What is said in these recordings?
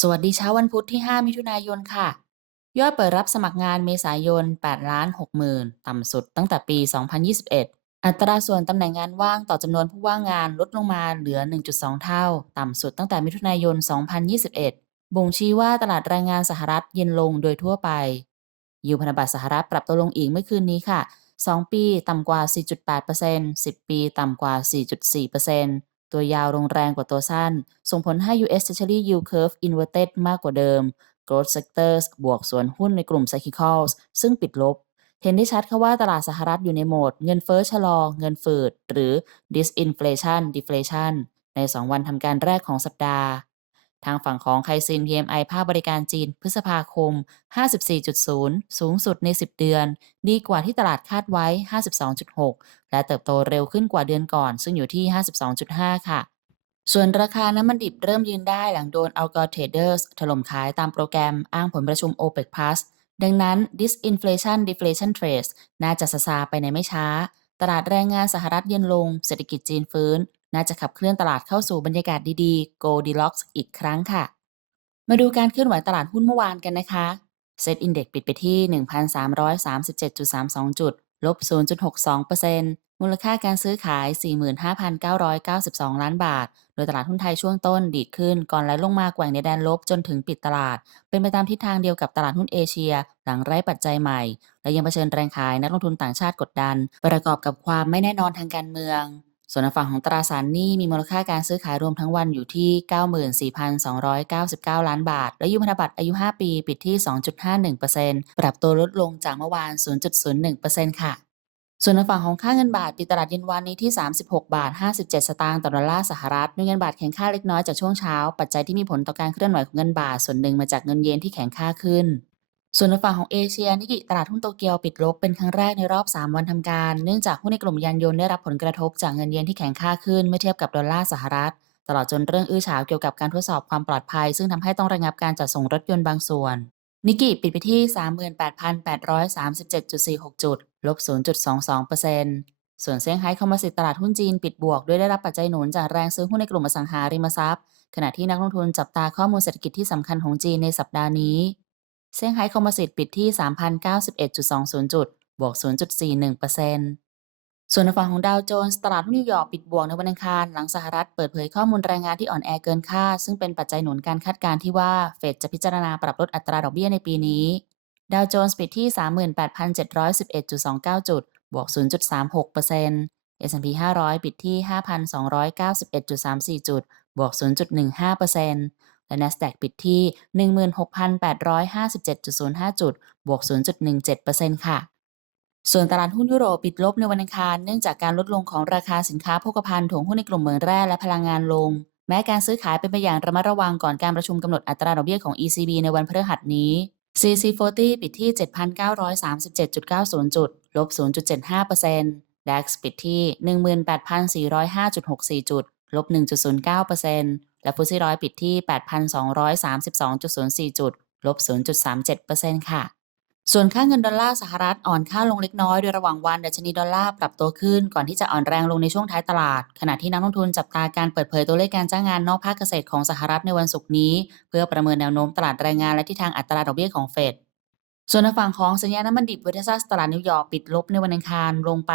สวัสดีเช้าวันพุธที่ 5 มิถุนายนค่ะ ยอดเปิดรับสมัครงานเมษายน8ล้าน6หมื่นต่ำสุดตั้งแต่ปี 2021 อัตราส่วนตำแหน่งงานว่างต่อจำนวนผู้ว่างงานลดลงมาเหลือ 1.2 เท่า ต่ำสุดตั้งแต่มิถุนายน 2021 บ่งชี้ว่าตลาดแรงงานสหรัฐเย็นลงโดยทั่วไป ยูพันธบัตรสหรัฐปรับตัวลงอีกเมื่อคืนนี้ค่ะ 2 ปีต่ำกว่า 4.8% 10 ปีต่ำกว่า 4.4% ตัวยาวลงแรงกว่าตัวสั้น ส่งผลให้ US Treasury Yield Curve Inverted มากกว่าเดิม Growth Sectors บวกส่วนหุ้นในกลุ่ม Cyclicals ซึ่งปิดลบ เห็นได้ชัดค่ะว่าตลาดสหรัฐอยู่ในโหมด เงินเฟ้อชะลอ เงินฝืด หรือ disinflation deflation ใน 2 วันทำการแรกของสัปดาห์ ทางฝั่งของไคซิน PMI ภาคบริการจีน พฤษภาคม 54.0 สูงสุดใน 10 เดือน ดีกว่าที่ตลาดคาดไว้ 52.6 และเติบโตเร็วขึ้นกว่าเดือนก่อน ซึ่งอยู่ที่ 52.5 ค่ะส่วนราคาน้ำมันดิบเริ่มยืนได้หลังโดน Algor Traders ถล่มขายตามโปรแกรมอ้างผลประชุม OPEC Plus ดังนั้น disinflation deflation trades น่าจะซาซาไปในไม่ช้า ตลาดแรงงานสหรัฐเย็นลง เศรษฐกิจจีนฟื้น น่าจะขับเคลื่อนตลาดเข้าสู่บรรยากาศดีๆ Goldilocks อีกครั้งค่ะ มาดูการเคลื่อนไหวตลาดหุ้นเมื่อวานกันนะคะเซ็ตอินเด็กปิดไปที่ 1,337.32 จุด ลบ 0.62%มูลค่าการซื้อขาย 45,992 ล้านบาท โดยตลาดหุ้นไทยช่วงต้นดีดขึ้น ก่อนไหลลงมาแกว่งในแดนลบจนถึงปิดตลาด เป็นไปตามทิศทางเดียวกับตลาดหุ้นเอเชีย หลังไร้ปัจจัยใหม่ และยังเผชิญแรงขายนักลงทุนต่างชาติกดดัน ประกอบกับความไม่แน่นอนทางการเมือง ส่วนทางฝั่งของตราสารหนี้มีมูลค่าการซื้อขายรวมทั้งวันอยู่ที่ 94,299 ล้านบาท และยูพันธบัตรอายุ 5 ปีปิดที่ 2.51%ปรับตัวลดลงจากเมื่อวาน 0.01%ค่ะ ส่วนทางฝั่งของค่าเงินบาทปิดตลาดเย็นวันนี้ที่ 36 บาท 57 สตางค์ต่อดอลลาร์สหรัฐด้วยเงินบาทแข็งค่าเล็กน้อยจากช่วงเช้า ปัจจัยที่มีผลต่อการเคลื่อนไหวของเงินบาทส่วนหนึ่งมาจากเงินเยนที่แข็งค่าขึ้น ส่วนในฝั่งของเอเชียนิกิตลาดหุ้นโตเกียวปิดลบเป็นครั้งแรกในรอบ 3 วันทำการ เนื่องจากหุ้นในกลุ่มยานยนต์ได้รับผลกระทบจากเงินเยนที่แข็งค่าขึ้นเมื่อเทียบกับดอลลาร์สหรัฐ ตลอดจนเรื่องอื้อฉาวเกี่ยวกับการทดสอบความปลอดภัย ซึ่งทำให้ต้องระงับการจัดส่งรถยนต์บางส่วน นิกกิปิดไปที่ 38,837.46 จุด ลบ 0.22%ส่วนเซี่ยงไฮ้คอมโพสิตตลาดหุ้นจีนปิดบวกด้วยได้รับปัจจัยหนุนจากแรงซื้อหุ้นในกลุ่มอสังหาริมทรัพย์ ขณะที่นักลงทุนจับตาข้อมูลเศรษฐกิจที่สำคัญของจีนในสัปดาห์นี้ เซี่ยงไฮ้คอมโพสิตปิดที่ 3,091.20 จุด บวก 0.41%ส่วนในฝั่งของดาวโจนส์ตลาดหุ้นนิวยอร์กปิดบวกในวันอังคารหลังสหรัฐเปิดเผยข้อมูลแรงงานที่อ่อนแอเกินคาดซึ่งเป็นปัจจัยหนุนการคาดการณ์ที่ว่าเฟดจะพิจารณาปรับลดอัตราดอกเบี้ยในปีนี้ ดาวโจนส์ปิดที่ 38,711.29 จุด บวก 0.36% S&P 500 ปิดที่ 5,291.34 จุด บวก 0.15% และ NASDAQ ปิดที่ 16,857.05 จุด บวก 0.17%ค่ะส่วนตลาดหุ้นยุโรปปิดลบในวันอังคาร เนื่องจากการลดลงของราคาสินค้าโภคภัณฑ์ถ่วงหุ้นในกลุ่มเหมืองแร่และพลังงานลง แม้การซื้อขายเป็นไปอย่างระมัดระวังก่อนการประชุมกำหนดอัตราดอกเบี้ยของ ECB ในวันพฤหัสนี้ CC40 ปิดที่ 7,937.90 จุด ลบ 0.75% DAX ปิดที่ 18,405.64 จุด ลบ 1.09% และฟุตซี่ร้อยปิดที่ 8,232.04 จุด ลบ 0.37%ค่ะ ส่วนค่าเงินดอลลาร์สหรัฐอ่อนค่าลงเล็กน้อย โดยระหว่างวันดัชนีดอลลาร์ปรับตัวขึ้น ก่อนที่จะอ่อนแรงลงในช่วงท้ายตลาด ขณะที่นักลงทุนจับตาการเปิดเผยตัวเลขการจ้างงานนอกภาคเกษตรของสหรัฐในวันศุกร์นี้ เพื่อประเมินแนวโน้มตลาดแรงงานและทิศทางอัตราดอกเบี้ยของเฟด ส่วนในฝั่งของสัญญาณน้ำมันดิบเวทซัสตลาดนิวยอร์กปิดลบในวันอังคารลงไป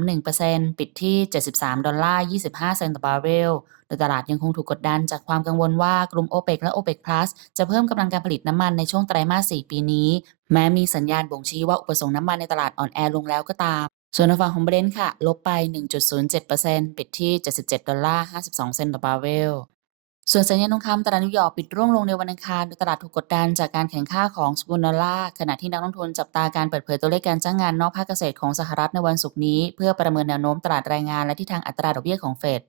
1.31%ปิดที่ 73 ดอลลาร์ 25 เซนต์ต่อบาร์เรลโดยตลาดยังคงถูกกดดันจากความกังวลว่ากลุ่ม OPEC และ OPEC Plus จะเพิ่มกำลังการผลิตน้ำมันในช่วงไตรมาส 4 ปีนี้ แม้มีสัญญาณบ่งชี้ว่าอุปสงค์น้ำมันในตลาดอ่อนแอลงแล้วก็ตาม ส่วนในฝั่งของเบรนท์ค่ะ ลบไป 1.07%ปิดที่ 77 ดอลลาร์ 52 เซนต์ต่อบาร์เรล ส่วนสัญญาณทองคำตลาดนิวยอร์กปิดร่วงลงในวันอังคารโดยตลาดถูกกดดันจากการแข่งข้าของสกุลดอลลาร์ขณะที่นักลงทุนจับตาการเปิดเผยตัวเลขการจ้างงานนอกภาคเกษตรของสหรัฐในวันศุกร์นี้ เพื่อประเมินแนวโน้มตลาดแรงงานและทิศทางอัตราดอกเบี้ยของเฟด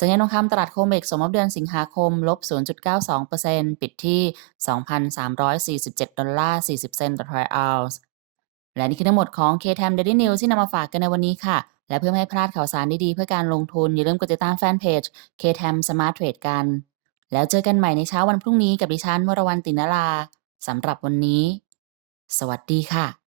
สัญญาณทองคำตลาดโคเมกสมมติเดือนสิงหาคมลบ 0.92%ปิดที่ 2,347 ดอลลาร์ 40 เซนต์ต่อทรอยออนซ์และนี่คือทั้งหมดของ KTM Daily News ที่นำมาฝากกันในวันนี้ค่ะ และเพื่อไม่ให้พลาดข่าวสารดีๆ เพื่อการลงทุน อย่าลืมกดติดตามแฟนเพจ KTM Smart Trade กัน แล้วเจอกันใหม่ในเช้าวันพรุ่งนี้กับดิฉันวรวรรณตินราสำหรับวันนี้ สวัสดีค่ะ